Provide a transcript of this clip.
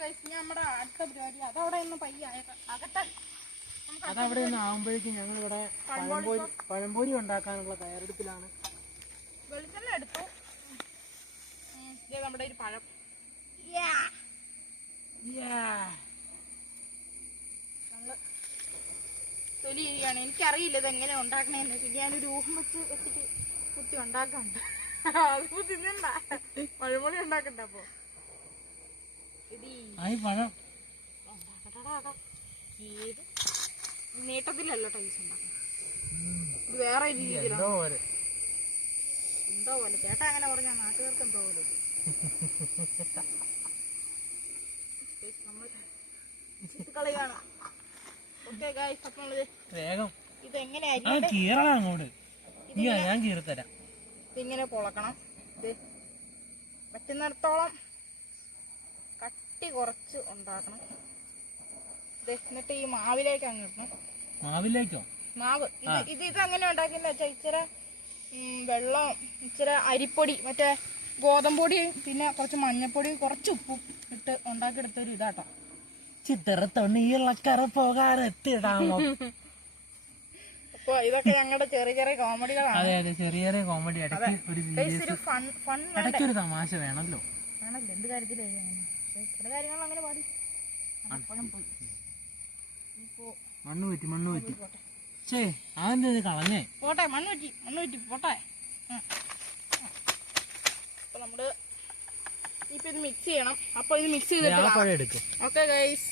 നമ്മുടെ അടുത്ത പരിപാടി അതവിടെ നിന്ന് പയ്യ അകട്ടെ. അതവിടെ നിന്ന് ആകുമ്പോഴേക്കും ഞങ്ങളിവിടെ പഴംപൊരി ഉണ്ടാക്കാനുള്ള തയ്യാറെടുപ്പിലാണ്. വെളിച്ചെണ്ണ എടുത്തു. നമ്മുടെ ഒരു പഴം നമ്മള് തൊലി ചെയ്യുകയാണ്. എനിക്കറിയില്ല ഇതെങ്ങനെ ഉണ്ടാക്കണേന്ന്. ഞാനൊരു ഊഹം വെച്ചിട്ട് കുത്തി ഉണ്ടാക്കണ്ട. അത് തിന്നണ്ട, പഴംപൊരി ഉണ്ടാക്കണ്ട. അപ്പൊ പഴം ഏത് നീട്ടത്തിലല്ലോ ടൈസ് ഉണ്ടാക്കുന്നത്. ഇത് വേറെ രീതിയിലാണ്. എന്തോ പോലെ ചേട്ടാ അങ്ങനെ പറഞ്ഞാൽ നാട്ടുകാർക്ക് എന്തോ പോലെ. കളിയാണ്. ഓക്കെ ഗായ്സ്, അപ്പോൾ ഇതെങ്ങനെയായിരിക്കും ഇതിങ്ങനെ പൊളക്കണം. ഇത് പറ്റുന്നിടത്തോളം കട്ടി കുറച്ച് ഉണ്ടാക്കണം. എന്നിട്ട് ഈ മാവിലേക്ക് അങ്ങ് ഇടണം. മാവ് ഇതെങ്ങനെ ഉണ്ടാക്കിയെന്ന് വെച്ചാൽ ഇച്ചിരി വെള്ളം, ഇച്ചിരി അരിപ്പൊടി, മറ്റേ ഗോതമ്പൊടി, പിന്നെ കുറച്ച് മഞ്ഞപ്പൊടി, കുറച്ച് ഉപ്പും ഇട്ട് ഉണ്ടാക്കിയെടുത്തൊരു ഇതാട്ടോ. അപ്പൊ ഇതൊക്കെ ഞങ്ങളുടെ ചെറിയ ചെറിയ കോമഡികളാണ്. ചെറിയ കോമഡി. ഒരു തമാശ വേണല്ലോ. എന്ത് കാര്യത്തിലായി അങ്ങനെ. ചില കാര്യങ്ങൾ അങ്ങനെ പാടി അപ്പോഴും പോയി. മണ്ണ് പറ്റി അതെന്ത് കളഞ്ഞേ? പോട്ടെ, മണ്ണ് പറ്റി പോട്ടെ. അപ്പൊ നമ്മള് ഇപ്പൊ ഇത് മിക്സ് ചെയ്യണം. അപ്പൊ ഇത് മിക്സ് ചെയ്തിട്ട് ഓക്കെ ഗൈസ്.